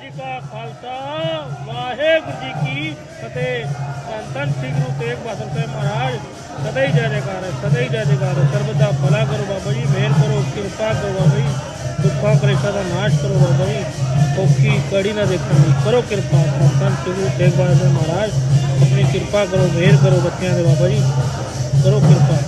ਜੀ ਕਾ ਖਾਲਸਾ, ਵਾਹਿਗੁਰੂ ਜੀ ਕੀ ਫਤਿਹ। ਧੰਨ ਧੰਨ ਗੁਰੂ ਤੇਗ ਬਹਾਦਰ ਸਾਹਿਬ ਮਹਾਰਾਜ, ਸਦਾ ਹੀ ਜੈ ਜੈਕਾਰ ਹੈ, ਸਦਾ ਹੀ ਜੈ ਜੈਕਾਰ ਹੈ। ਸਰਬਤ ਦਾ ਭਲਾ ਕਰੋ ਬਾਬਾ ਜੀ, ਮਿਹਰ ਕਰੋ, ਕਿਰਪਾ ਕਰੋ ਬਾਬਾ ਜੀ, ਦੁੱਖਾਂ ਕਲੇਸ਼ਾਂ ਦਾ ਨਾਸ਼ ਕਰੋ ਬਾਬਾ ਜੀ। ਔਖੀ ਕੜੀ ਨਾ ਦੇਖਣ ਦੀ ਕਰੋ ਕਿਰਪਾ। ਧੰਨ ਧੰਨ ਸ੍ਰੀ ਗੁਰੂ ਤੇਗ ਬਹਾਦਰ ਸਾਹਿਬ ਮਹਾਰਾਜ, ਆਪਣੀ ਕਿਰਪਾ ਕਰੋ, ਮਿਹਰ ਕਰੋ ਬੱਚਿਆਂ ਦੇ ਬਾਬਾ ਜੀ। ਕਰੋ ਕਿਰਪਾ।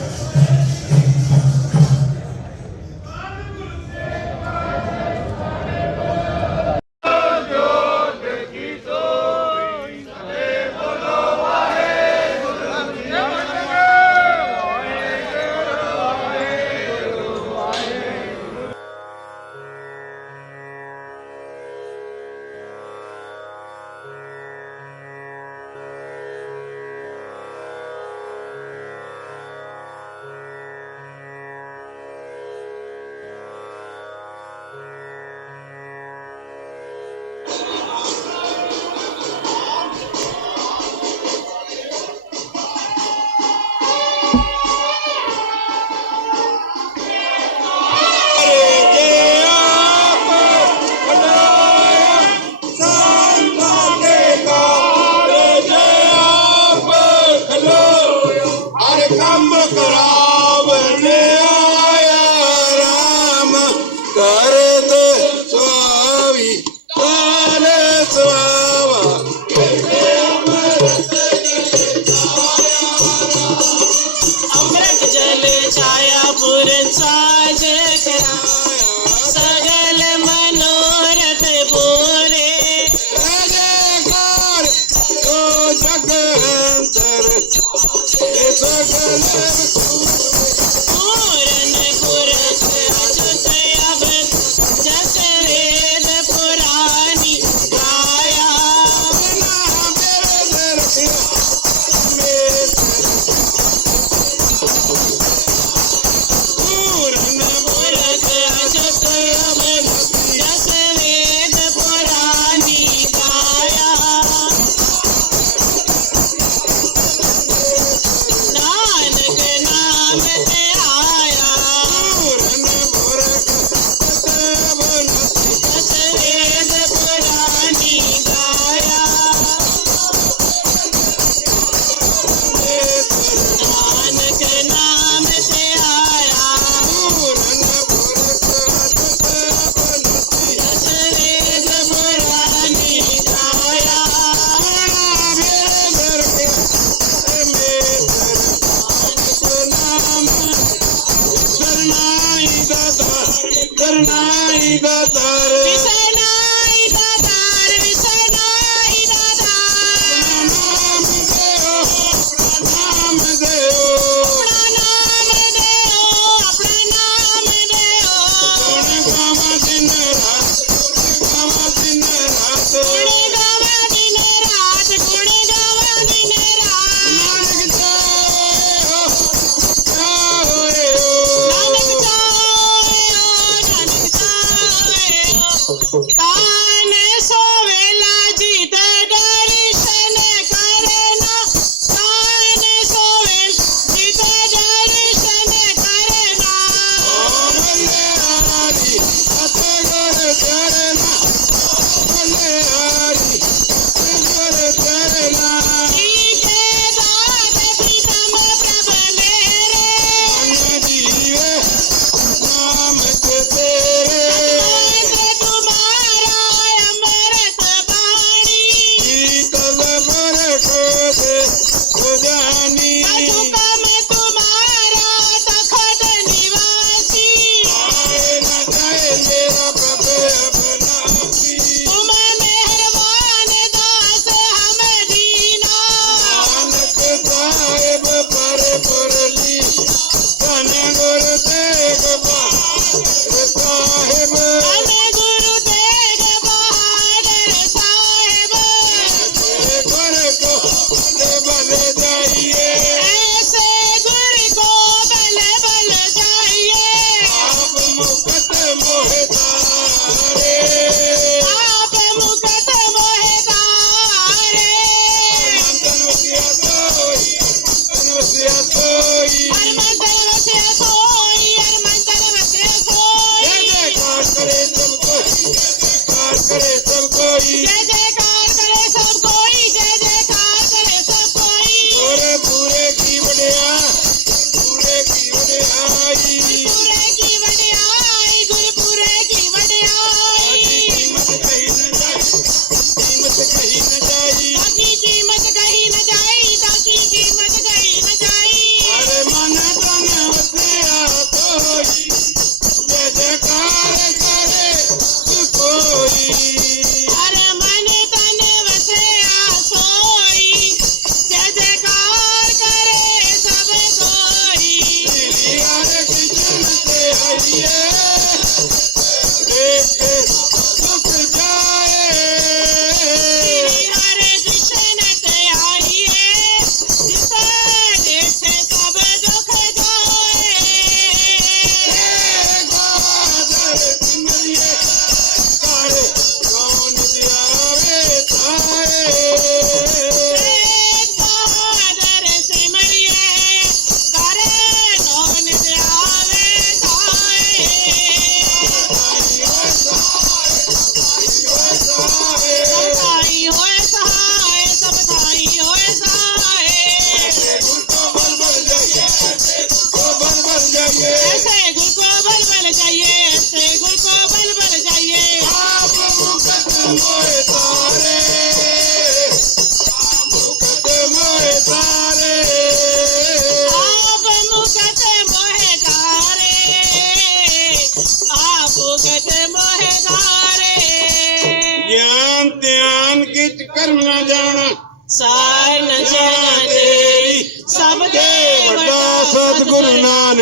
yeah.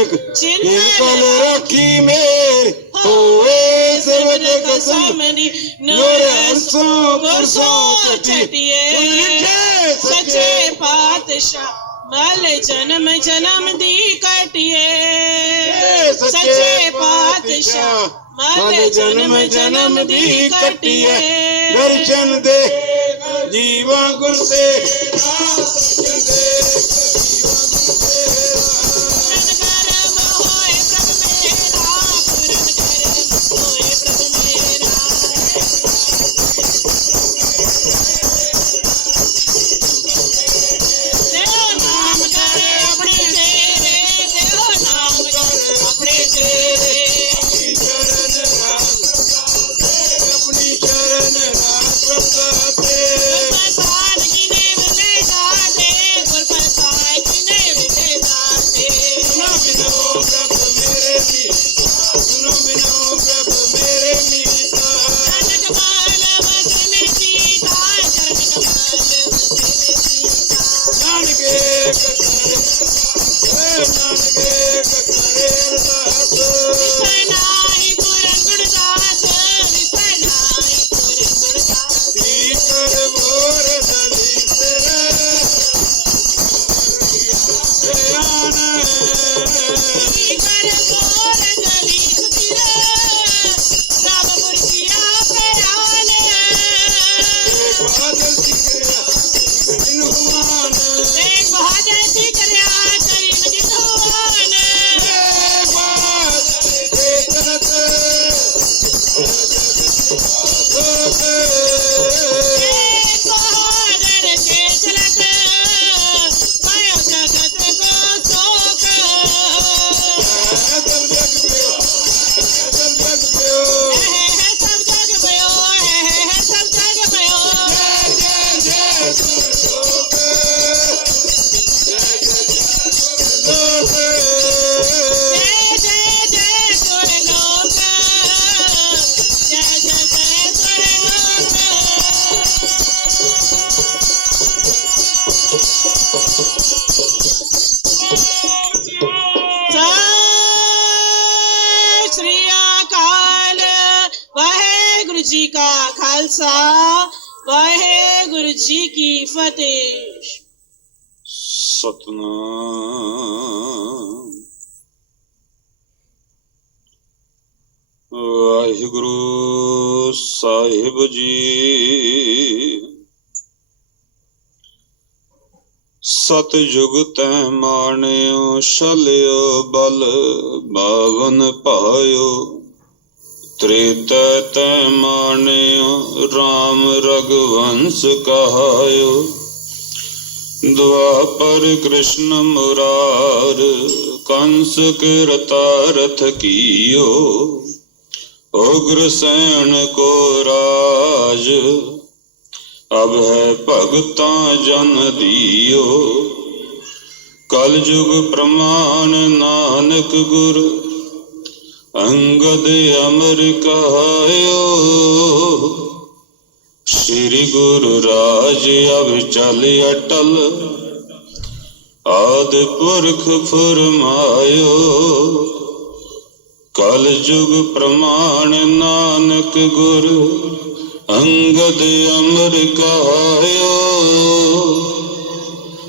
ਸੇਵਕ ਬਿਲਕੁਲ ਰਾਖੀ ਮੇਰ ਹੋਏ ਸੇਵਕ ਸਾਹਮਣੀ ਨੂਰ ਸੋ ਗੁਰਸੋ ਚਟਿਏ। ਸੱਚੇ ਪਾਤਸ਼ਾਹ ਵਾਲੇ ਜਨਮ ਜਨਮ ਦੀ ਕਟਿਏ। ਸੱਚੇ ਪਾਤਸ਼ਾਹ ਵਾਲੇ ਜਨਮ ਜਨਮ ਦੀ ਕਟਿਏ। ਦਰਸ਼ਨ ਦੇ ਜੀਵਾ ਗੁਰਸੇ ਨਾਮ ਦੇ। ਖਾਲਸਾ, ਵਾਹਿਗੁਰੂ ਜੀ ਕੀ ਫਤਿਹ। ਸਤਨਾ ਵਾਹਿਗੁਰੂ ਸਾਹਿਬ ਜੀ। ਸਤਜੁਗ ਤੈ ਮਾਣਿਓ, ਛਲਿਓ, ਬਲ ਬਾਵਨ ਪਾਇਓ। ਤ੍ਰਿਤ ਤੈ ਮਾਨਿਓ RAM ਰਗਵੰਸ ਕਹਾਇਓ। ਦੁਆਪਰ ਕ੍ਰਿਸ਼ਨ ਮੁਰਾਰ, ਕੰਸ ਕਿਰਤਾਰਥ ਕੀਓ। ਉਗਰ ਸੈਨ ਕੋ ਰਾਜ, ਅਬ ਹੈ ਭਗਤਾਂ ਜਨ ਦੀਓ। ਕਲ ਯੁਗ ਪ੍ਰਮਾਨ ਨਾਨਕ ਗੁਰ ਅੰਗਦ ਅਮਰ ਕਹਾਇਓ ਸ੍ਰੀ ਗੁਰੂ ਰਾਜ ਅਬ ਅਟਲ। ਆਦ ਪੁਰਖ ਫਰਮਾਇਓ। ਕਲ ਯੁਗ ਪ੍ਰਮਾਣ ਨਾਨਕ ਗੁਰ, ਅੰਗਦ ਅਮਰ ਕਹਾਇਓ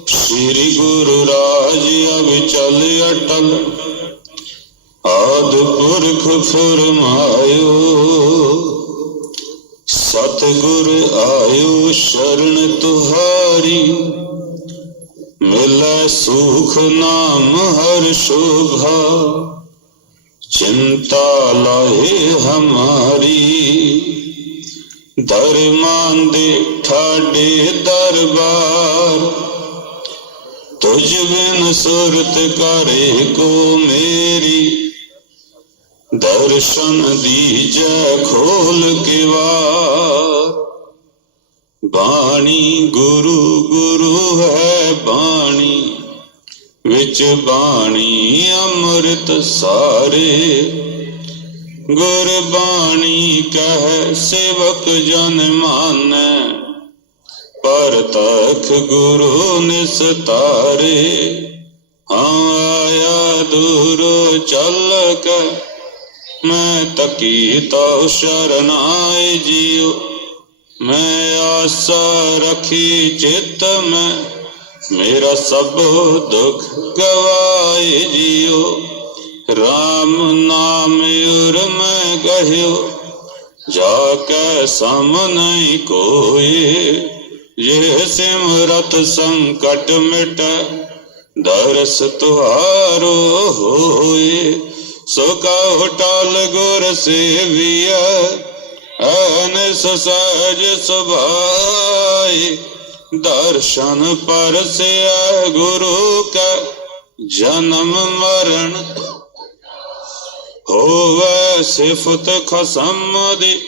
ਸ੍ਰੀ ਗੁਰੂ ਰਾਜ ਅਬ ਅਟਲ। ਆਦ ਪੁਰਖ ਫਰਮਾਇਓ, ਸਤਗੁਰ ਆਇਓ ਸ਼ਰਨ ਤੁਹਾਰੀ। ਮਿਲੈ ਸੁਖ ਨਾਮ ਹਰ ਸ਼ੋਭਾ, ਚਿੰਤਾ ਲਾਹੇ ਹਮਾਰੀ। ਦਰਮਾਨ ਦੇ ਠਾਡੇ ਦਰਬਾਰ, ਤੁਝ ਬਿਨ ਸੁਰਤ ਕਰੇ ਕੋ ਮੇਰੀ। ਦਰਸ਼ਨ ਦੀ ਜੈ ਖੋਲ ਕੇ ਵਾ ਬਾਣੀ ਗੁਰੂ ਗੁਰੂ ਹੈ ਬਾਣੀ, ਵਿੱਚ ਬਾਣੀ ਅੰਮ੍ਰਿਤ ਸਾਰੇ। ਗੁਰ ਬਾਣੀ ਕਹਿ ਸੇਵਕ ਜਨ ਮਾਨੈ, ਪਰ ਤਖ ਗੁਰੂ ਨਿਸਤਾਰੇ ਹਾਂ ਆਇਆ ਦੂਰੋ ਚੱਲ ਕੇ ਮੈਂ ਤਕੀ ਤਉ ਸ਼ਰਨਾਏ ਜੀਉ। ਮੈਂ ਆਸਾ ਰਖੀ ਚਿਤ ਮੈਂ, ਮੇਰਾ ਸਭ ਦੁਖ ਗਵਾਏ ਜਿਉ। RAM ਨਾਮ ਉਰ ਮੈਂ ਗਹਿਓ ਜਾ ਕੈ ਸਮ ਨਹੀਂ ਕੋਏ ਜੇ ਸਿਮਰਤ ਸੰਕਟ ਮਿਟ, ਦਰਸ ਤੁਹਾਰੋ ਹੋਏ। ਸੋ ਕਉ ਟਲ ਗੁਰ ਸੇਵੀਆ ਅਨਸ ਸਜ ਸੁਭਾਈ। ਦਰਸ਼ਨ ਪਰਸਿਆ ਗੁਰੂ ਕਾ, ਜਨਮ ਮਰਨ। ਹੋਵੇ ਸਿਫਤ ਖਸਮ ਦੀ,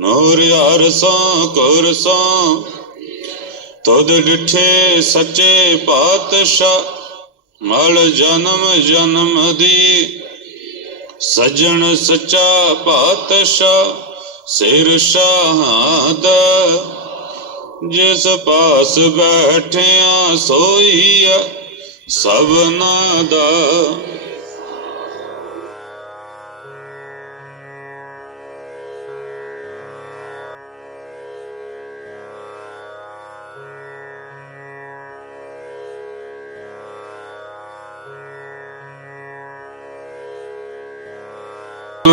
ਨੂਰ ਹਰ ਸੋ ਕੁਰ ਸੋ। ਤੁਧ ਡਿਠੇ ਸੱਚੇ ਪਾਤਸ਼ਾਹ, ਮਲ ਜਨਮ ਜਨਮ ਦੀ। ਸਜਣ ਸੱਚਾ ਪਾਤਸ਼ਾਹ ਸਿਰ ਸ਼ਾਹਦ ਜਿਸ ਪਾਸ ਬੈਠਿਆ ਸੋਈਆ ਸਭਨਾ ਦਾ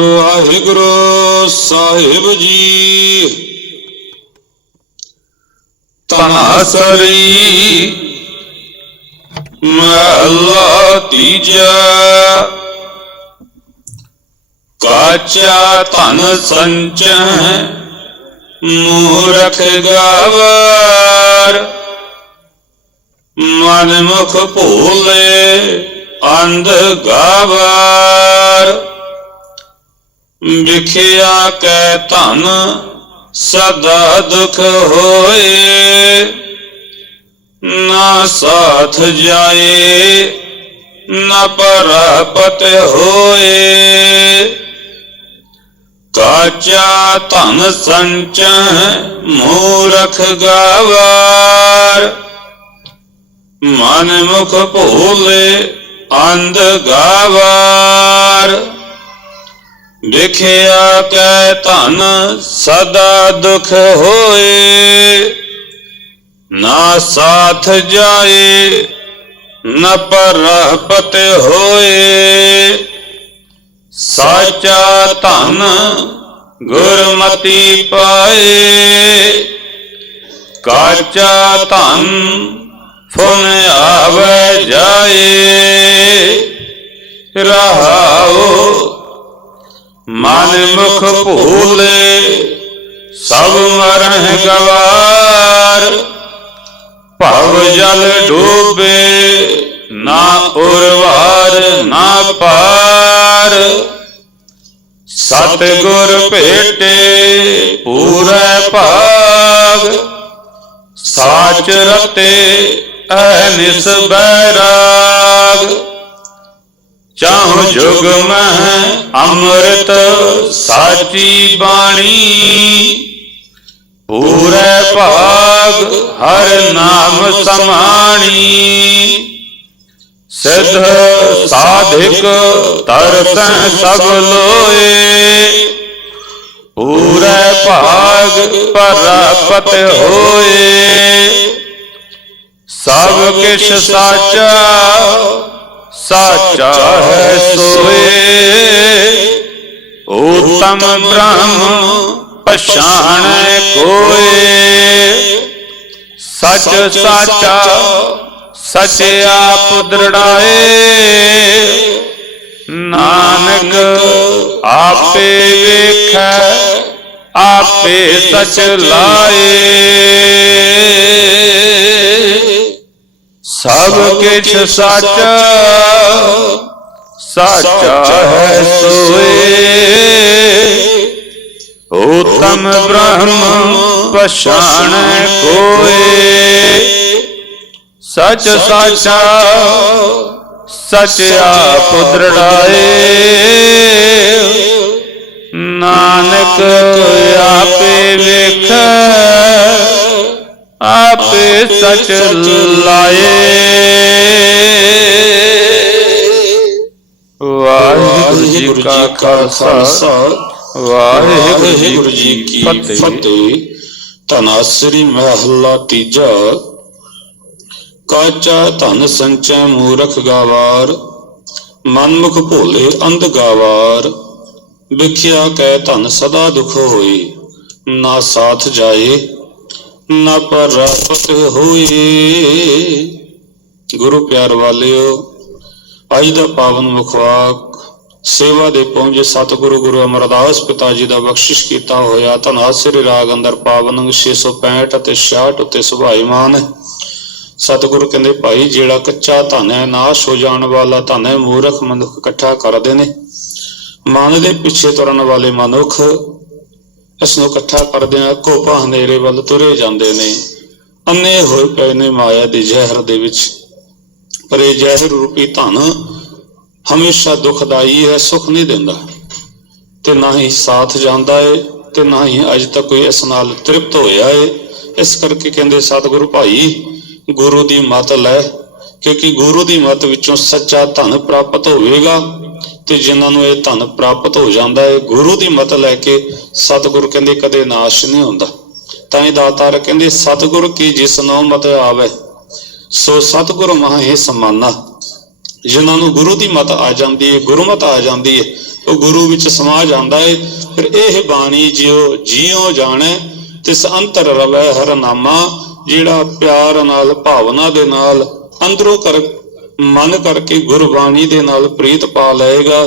ਵਾਹਿਗੁਰੂ ਸਾਹਿਬ ਜੀ। ਤਨਾਸਰੀ ਮਹਲਾ ਤੀਜਾ। ਕਾਚਾ ਧਨ ਸੰਚੈ ਮੂਰਖ ਗਾਵਰ। ਮਨ ਮੁਖ ਭੋਲੇ ਅੰਧ ਗਾਵਰ। ਵਿਖਿਆ ਕੈ ਧਨ ਸਦਾ ਦੁਖ ਹੋਏ। ਨਾ ਸਾਥ ਜਾਏ, ਨਾ ਪਰਾਪਤ ਹੋਏ। ਕਾਚਾ ਧਨ ਸੰਚੈ ਮੂਰਖ ਗਾਵਾਰ। ਮਨ ਮੁਖ ਭੂਲੇ ਅੰਧ ਗਾਵਾਰ। ਵਿਖਿਆ ਕੈ ਧਨ ਸਦਾ ਦੁਖ ਹੋਏ, ਨਾ ਸਾਥ ਜਾਏ, ਨ ਪਰਪਤ ਹੋਏ। ਸਾਚਾ ਧਨ ਗੁਰਮਤੀ ਪਾਏ, ਕਾਚਾ ਧਨ ਫੁਨ ਆਵੇ ਜਾਏ। ਰਹਾਓ ਮਨ ਮੁਖ ਭੂਲੇ, ਸਭ ਮਰਹਿ ਗਵਾਰ। ਭਵ ਜਲ ਡੋਬੇ, ਨਾ ਉਰਵਾਰ, ਨਾ ਪਾਰ। ਸਤ ਗੁਰ ਭੇਟੇ, ਪੂਰੇ ਭਾਗ। ਸਾਚ ਰਤੇ ਅਹਨਿਸ ਬੈਰਾਗ। ਚਾਹੁ ਜੁਗ ਮਹਿ ਅੰਮ੍ਰਿਤ ਸਾਚੀ ਬਾਣੀ। ਪੂਰੇ ਭਾਗ ਹਰ ਨਾਮ ਸਮਾਣੀ। ਸਿੱਧ ਸਾਧਿਕ ਤਰਸੈ ਸਭ ਲੋਏ। ਪੂਰੇ ਭਾਗ ਪਰਾਪਤ ਹੋਏ। ਸਭ ਕਿਛ ਸਾਚਾ ਸਾਚਾ ਹੈ ਸੋਏ। ਉਤਮ ਬ੍ਰਹਮ ਪਛਾਣ ਕੋਏ। ਸਚ ਸਾਚਾ, ਸਚ ਆਪ ਦ੍ਰਿੜਾਏ। ਨਾਨਕ ਆਪੇ ਵੇਖੈ, ਆਪੇ ਸਚ ਲਾਏ। ਸਭ ਕਿਛ ਸੱਚ ਸਾਚਾ ਹੈ ਸੋਏ। ਉਤਮ ਬ੍ਰਹਮ ਪਛਾਣੈ ਕੋਏ। ਸਚ ਸਾਚਾ ਸਚ ਆਪ ਦ੍ਰਿੜਾਏ ਨਾਨਕ ਆਪੇ ਵੇਖੈ। ਆਪੇ ਸਚ ਲਾਏ। ਵਾਹਿਗੁਰੂ ਜੀ ਕਾ ਖਾਲਸਾ। ਵਾਹਿਗੁਰੂ ਜੀ ਕੀ ਫਤਿਹ। ਧਨਾਸਰੀ ਮਹੱਲਾ ਤੀਜਾ। ਕਾਚਾ ਧਨ ਸੰਚੈ ਮੂਰਖ ਗਾਵਾਰ ਮਨਮੁਖ ਭੋਲੇ ਅੰਧ ਗਾਵਾਰ। ਵਿਖਿਆ ਕੈ ਧਨ ਸਦਾ ਦੁਖ ਹੋਈ ਨਾ ਸਾਥ ਜਾਏ ਨਾ ਪ੍ਰਾਪਤ ਹੋਈ। ਗੁਰੂ ਪਿਆਰ ਵਾਲਿਓ, ਅੱਜ ਦਾ ਪਾਵਨ ਮੁਖਵਾਕ ਸੇਵਾ ਦੇ ਪਹੁੰਚੇ ਸਤਿਗੁਰੂ ਗੁਰੂ ਅਮਰਦਾਸ ਪਿਤਾ ਜੀ ਦਾ ਬਖਸ਼ਿਸ਼ ਕੀਤਾ ਹੋਇਆ ਧਨਾਸਰੀ ਰਾਗ ਅੰਦਰ ਪਾਵਨ ਅੰਗ 665 ਅਤੇ 66 ਉੱਤੇ ਸੁਭਾਈਮਾਨ। ਹੈ ਸਤਿਗੁਰੂ ਕਹਿੰਦੇ, ਭਾਈ, ਜਿਹੜਾ ਕੱਚਾ ਧਨ ਹੈ, ਨਾਸ਼ ਹੋ ਜਾਣ ਵਾਲਾ ਧਨ ਹੈ, ਮੂਰਖ ਮਨੁੱਖ ਇਕੱਠਾ ਕਰਦੇ ਨੇ। ਮਨ ਦੇ ਪਿੱਛੇ ਤੁਰਨ ਵਾਲੇ ਮਨੁੱਖ ਇਸ ਨੂੰ ਇਕੱਠਾ ਕਰਦਿਆਂ ਕੋਪਾ ਹਨੇਰੇ ਵੱਲ ਤੁਰੇ ਜਾਂਦੇ ਨੇ। ਅੰਨੇ ਹੋਏ ਪਏ ਨੇ ਮਾਇਆ ਦੇ ਜ਼ਹਿਰ ਦੇ ਵਿੱਚ। ਪਰ ਇਹ ਜ਼ਹਿਰ ਰੂਪੀ ਧਨ ਹਮੇਸ਼ਾ ਦੁਖਦਾਈ ਹੈ, ਸੁਖ ਨਹੀਂ ਦਿੰਦਾ। ਤੇ ਨਾ ਹੀ ਸਾਥ ਜਾਂਦਾ ਏ ਤੇ ਨਾ ਹੀ ਅਜ ਤੱਕ ਕੋਈ ਇਸ ਨਾਲ ਤ੍ਰਿਪਤ ਹੋਇਆ ਏ। ਇਸ ਕਰਕੇ ਕਹਿੰਦੇ ਸਤਿਗੁਰੂ ਭਾਈ, ਗੁਰੂ ਦੀ ਮਤ ਲੈ, ਕਿਉਂਕਿ ਗੁਰੂ ਦੀ ਮਤ ਵਿੱਚੋਂ ਸੱਚਾ ਧਨ ਪ੍ਰਾਪਤ ਹੋਵੇਗਾ। ਤੇ ਜਿਨ੍ਹਾਂ ਨੂੰ ਇਹ ਧਨ ਪ੍ਰਾਪਤ ਹੋ ਜਾਂਦਾ ਹੈ, ਗੁਰੂ ਦੀ ਮਤ ਲੈ ਕੇ ਸਤਿਗੁਰ ਕਹਿੰਦੇ ਕਦੇ ਨਾਸ਼ ਨਹੀਂ ਹੁੰਦਾ। ਤਾਂ ਇਹ ਦਾਤਾਰ ਕਹਿੰਦੇ, ਸਤਿਗੁਰੂ ਕੀ ਜਿਸ ਨੂੰ ਮਤ ਆਵੇ, ਸੋ ਸਤਿਗੁਰੂ ਮਹਾ ਸਮਾਨਾ। ਜਿਨ੍ਹਾਂ ਨੂੰ ਗੁਰੂ ਦੀ ਮਤ ਆ ਜਾਂਦੀ ਹੈ, ਗੁਰਮਤ ਆ ਜਾਂਦੀ ਹੈ, ਉਹ ਗੁਰੂ ਵਿੱਚ ਸਮਾ ਜਾਂਦਾ ਹੈ। ਫਿਰ ਇਹ ਬਾਣੀ ਜਿਉ ਜਿਉ ਜਾਣੈ, ਤਿਸ ਅੰਤਰ ਰਵੈ ਹਰ ਨਾਮਾ ਜਿਹੜਾ ਪਿਆਰ ਨਾਲ, ਭਾਵਨਾ ਦੇ ਨਾਲ ਅੰਦਰੋਂ ਕਰ ਮਨ ਕਰਕੇ ਗੁਰਬਾਣੀ ਦੇ ਨਾਲ ਪ੍ਰੀਤ ਪਾ ਲਏਗਾ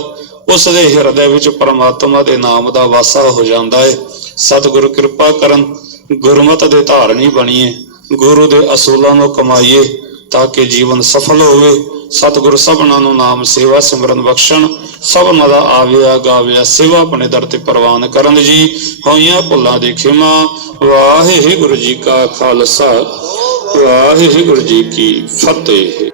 ਉਸ ਦੇ ਹਿਰਦੇ ਵਿੱਚ ਪਰਮਾਤਮਾ ਦੇ ਨਾਮ ਦਾ ਵਾਸਾ ਹੋ ਜਾਂਦਾ ਹੈ ਸਤਿਗੁਰੂ ਕਿਰਪਾ ਕਰਨ ਗੁਰਮਤ ਦੇ ਧਾਰਨੀ ਬਣੀਏ, ਗੁਰੂ ਦੇ ਅਸੂਲਾਂ ਨੂੰ ਕਮਾਈਏ, ਤਾਂ ਕਿ ਜੀਵਨ ਸਫਲ ਹੋਵੇ। ਸਤਿਗੁਰ ਸਭਨਾਂ ਨੂੰ ਨਾਮ ਸੇਵਾ ਸਿਮਰਨ ਬਖਸ਼ਣ, ਸਭਨਾਂ ਦਾ ਆਵਿਆ ਗਾਵਿਆ ਸੇਵਾ ਆਪਣੇ ਦਰ ਤੇ ਪ੍ਰਵਾਨ ਕਰਨ ਜੀ। ਹੋਈਆਂ ਭੁੱਲਾਂ ਦੀ ਖਿਮਾ, ਵਾਹਿਗੁਰੂ ਜੀ ਕਾ ਖਾਲਸਾ, ਵਾਹਿਗੁਰੂ ਜੀ ਕੀ ਫਤਿਹ।